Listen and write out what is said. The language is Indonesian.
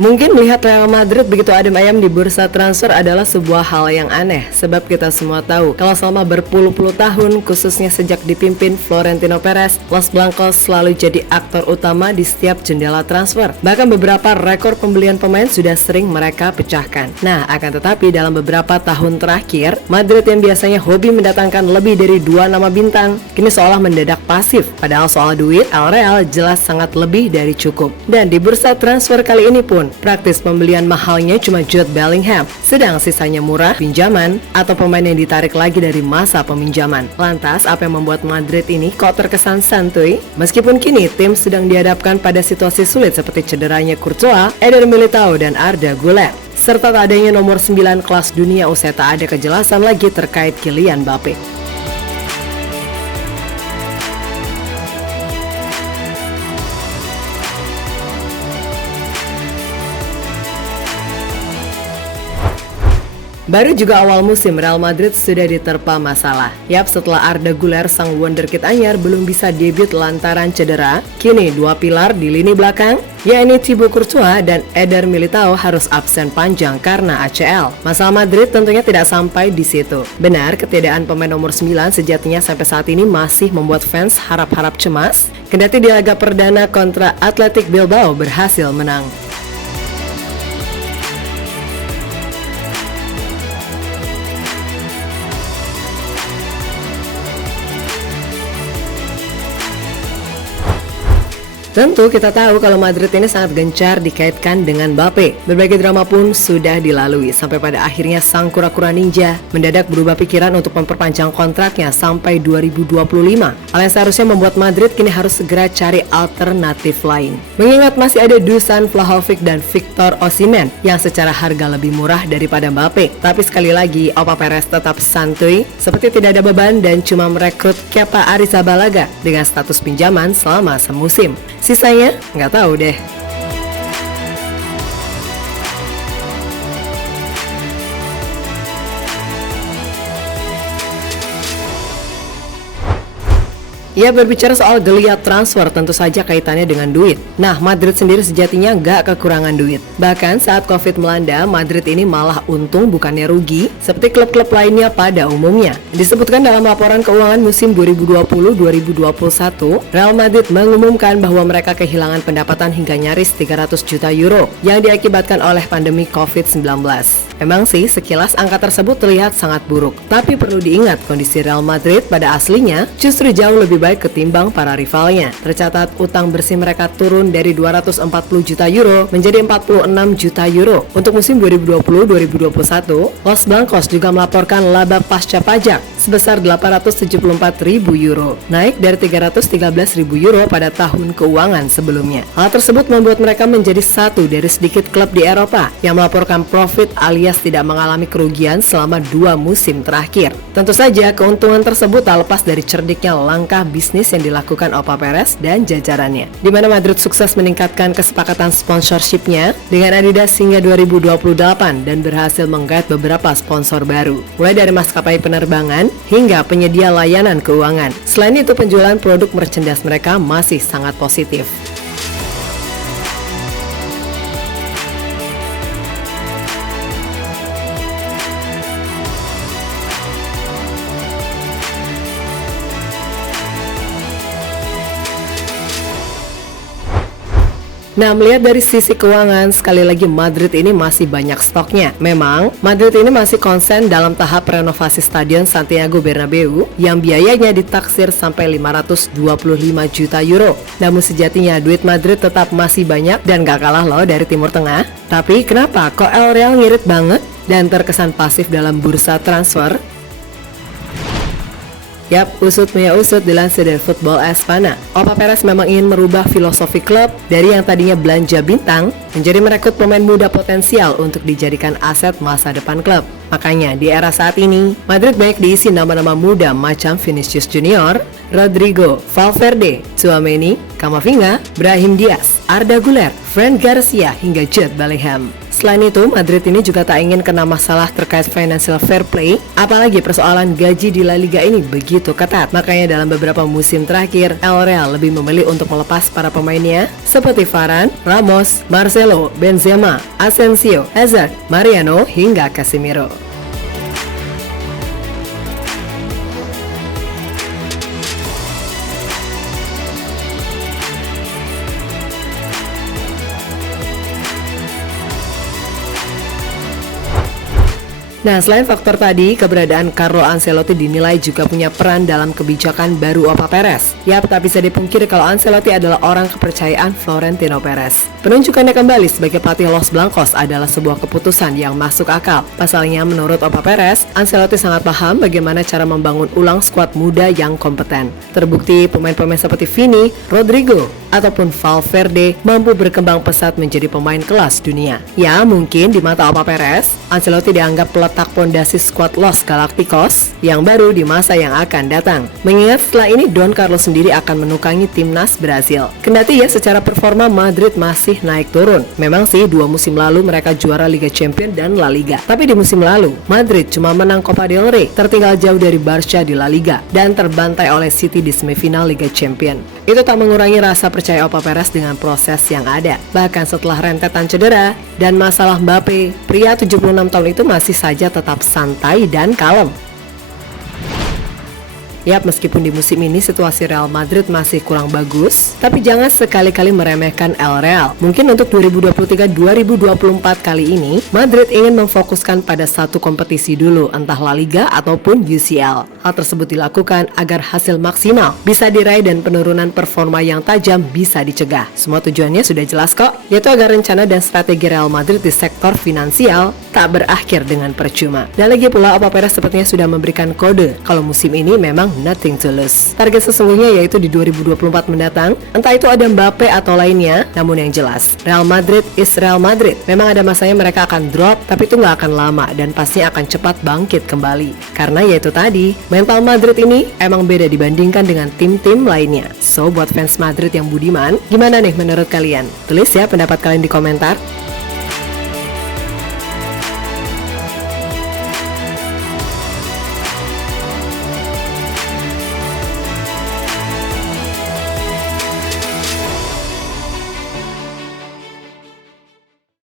Mungkin melihat Real Madrid begitu adem ayem di bursa transfer adalah sebuah hal yang aneh, sebab kita semua tahu kalau selama berpuluh-puluh tahun, khususnya sejak dipimpin Florentino Perez, Los Blancos selalu jadi aktor utama di setiap jendela transfer. Bahkan beberapa rekor pembelian pemain sudah sering mereka pecahkan. Nah, akan tetapi dalam beberapa tahun terakhir, Madrid yang biasanya hobi mendatangkan lebih dari 2 nama bintang, kini seolah mendadak pasif. Padahal soal duit, Al Real jelas sangat lebih dari cukup. Dan di bursa transfer kali ini pun, praktis pembelian mahalnya cuma Jude Bellingham, sedang sisanya murah, pinjaman, atau pemain yang ditarik lagi dari masa peminjaman. Lantas, apa yang membuat Madrid ini kok terkesan santuy? Meskipun kini tim sedang dihadapkan pada situasi sulit seperti cederanya Courtois, Eder Militao, dan Arda Güler, serta tak adanya nomor 9 kelas dunia usai tak ada kejelasan lagi terkait Kylian Mbappe. Baru juga awal musim, Real Madrid sudah diterpa masalah. Yap, setelah Arda Güler sang wonderkid anyar belum bisa debut lantaran cedera, kini 2 pilar di lini belakang, yakni Thibaut Courtois dan Eder Militao harus absen panjang karena ACL. Masalah Madrid tentunya tidak sampai di situ. Benar, ketiadaan pemain nomor 9 sejatinya sampai saat ini masih membuat fans harap-harap cemas, kendati di laga perdana kontra Athletic Bilbao berhasil menang. Tentu kita tahu kalau Madrid ini sangat gencar dikaitkan dengan Mbappe. Berbagai drama pun sudah dilalui sampai pada akhirnya sang kura-kura ninja mendadak berubah pikiran untuk memperpanjang kontraknya sampai 2025. Hal yang seharusnya membuat Madrid kini harus segera cari alternatif lain. Mengingat masih ada Dusan Vlahovic dan Victor Osimhen yang secara harga lebih murah daripada Mbappe. Tapi sekali lagi, Opa Perez tetap santuy, seperti tidak ada beban dan cuma merekrut Kepa Arrizabalaga dengan status pinjaman selama semusim. Sisanya, nggak tahu deh. Ya, berbicara soal geliat transfer tentu saja kaitannya dengan duit. Nah, Madrid sendiri sejatinya nggak kekurangan duit. Bahkan saat Covid melanda, Madrid ini malah untung bukannya rugi seperti klub-klub lainnya pada umumnya. Disebutkan dalam laporan keuangan musim 2020-2021, Real Madrid mengumumkan bahwa mereka kehilangan pendapatan hingga nyaris 300 juta euro yang diakibatkan oleh pandemi Covid-19. Memang sih, sekilas angka tersebut terlihat sangat buruk. Tapi perlu diingat, kondisi Real Madrid pada aslinya justru jauh lebih baik ketimbang para rivalnya. Tercatat utang bersih mereka turun dari 240 juta euro menjadi 46 juta euro. Untuk musim 2020-2021, Los Blancos juga melaporkan laba pasca pajak sebesar 874 ribu euro, naik dari 313 ribu euro pada tahun keuangan sebelumnya. Hal tersebut membuat mereka menjadi satu dari sedikit klub di Eropa yang melaporkan profit alias tidak mengalami kerugian selama 2 musim terakhir. Tentu saja keuntungan tersebut tak lepas dari cerdiknya langkah bisnis yang dilakukan Opa Perez dan jajarannya, di mana Madrid sukses meningkatkan kesepakatan sponsorshipnya dengan Adidas hingga 2028 dan berhasil menggait beberapa sponsor baru, mulai dari maskapai penerbangan hingga penyedia layanan keuangan. Selain itu, penjualan produk merchandise mereka masih sangat positif. Nah, melihat dari sisi keuangan, sekali lagi Madrid ini masih banyak stoknya. Memang, Madrid ini masih konsen dalam tahap renovasi Stadion Santiago Bernabeu yang biayanya ditaksir sampai 525 juta euro. Namun sejatinya duit Madrid tetap masih banyak dan gak kalah loh dari Timur Tengah. Tapi kenapa kok El Real ngirit banget dan terkesan pasif dalam bursa transfer? Yap, usut punya usut dilansir dari Football Espana. Opa Perez memang ingin merubah filosofi klub dari yang tadinya belanja bintang menjadi merekrut pemain muda potensial untuk dijadikan aset masa depan klub. Makanya di era saat ini, Madrid banyak diisi nama-nama muda macam Vinicius Junior, Rodrigo, Valverde, Tchouaméni, Camavinga, Brahim Diaz, Arda Güler, Fran Garcia hingga Jude Bellingham. Selain itu, Madrid ini juga tak ingin kena masalah terkait financial fair play, apalagi persoalan gaji di La Liga ini begitu ketat. Makanya dalam beberapa musim terakhir, El Real lebih memilih untuk melepas para pemainnya seperti Varane, Ramos, Marcelo, Benzema, Asensio, Hazard, Mariano, hingga Casemiro. Nah, selain faktor tadi, keberadaan Carlo Ancelotti dinilai juga punya peran dalam kebijakan baru Opa Perez. Yap, tak bisa dipungkiri kalau Ancelotti adalah orang kepercayaan Florentino Perez. Penunjukannya kembali sebagai pelatih Los Blancos adalah sebuah keputusan yang masuk akal. Pasalnya, menurut Opa Perez, Ancelotti sangat paham bagaimana cara membangun ulang skuad muda yang kompeten. Terbukti pemain-pemain seperti Vini, Rodrigo, ataupun Valverde mampu berkembang pesat menjadi pemain kelas dunia. Ya, mungkin di mata Opa Perez, Ancelotti dianggap peletak pondasi skuad Los Galacticos yang baru di masa yang akan datang. Mengingat setelah ini Don Carlos sendiri akan menukangi timnas Brazil. Kendati ya secara performa Madrid masih naik turun. Memang sih 2 musim lalu mereka juara Liga Champions dan La Liga. Tapi di musim lalu, Madrid cuma menang Copa del Rey, tertinggal jauh dari Barca di La Liga, dan terbantai oleh City di semifinal Liga Champions. Itu tak mengurangi rasa percaya Opa Perez dengan proses yang ada. Bahkan setelah rentetan cedera dan masalah Mbappe, pria 76 tahun itu masih saja tetap santai dan kalem. Yap, meskipun di musim ini situasi Real Madrid masih kurang bagus, tapi jangan sekali-kali meremehkan El Real. Mungkin untuk 2023-2024 kali ini, Madrid ingin memfokuskan pada satu kompetisi dulu, entah La Liga ataupun UCL. Hal tersebut dilakukan agar hasil maksimal bisa diraih dan penurunan performa yang tajam bisa dicegah. Semua tujuannya sudah jelas kok, yaitu agar rencana dan strategi Real Madrid di sektor finansial tak berakhir dengan percuma. Dan lagi pula, Opa Perez sepertinya sudah memberikan kode kalau musim ini memang nothing to lose. Target sesungguhnya yaitu di 2024 mendatang, entah itu ada Mbappe atau lainnya, namun yang jelas, Real Madrid is Real Madrid. Memang ada masanya mereka akan drop, tapi itu nggak akan lama dan pasti akan cepat bangkit kembali. Karena yaitu tadi, mental Madrid ini emang beda dibandingkan dengan tim-tim lainnya. So, buat fans Madrid yang budiman, gimana nih menurut kalian? Tulis ya pendapat kalian di komentar.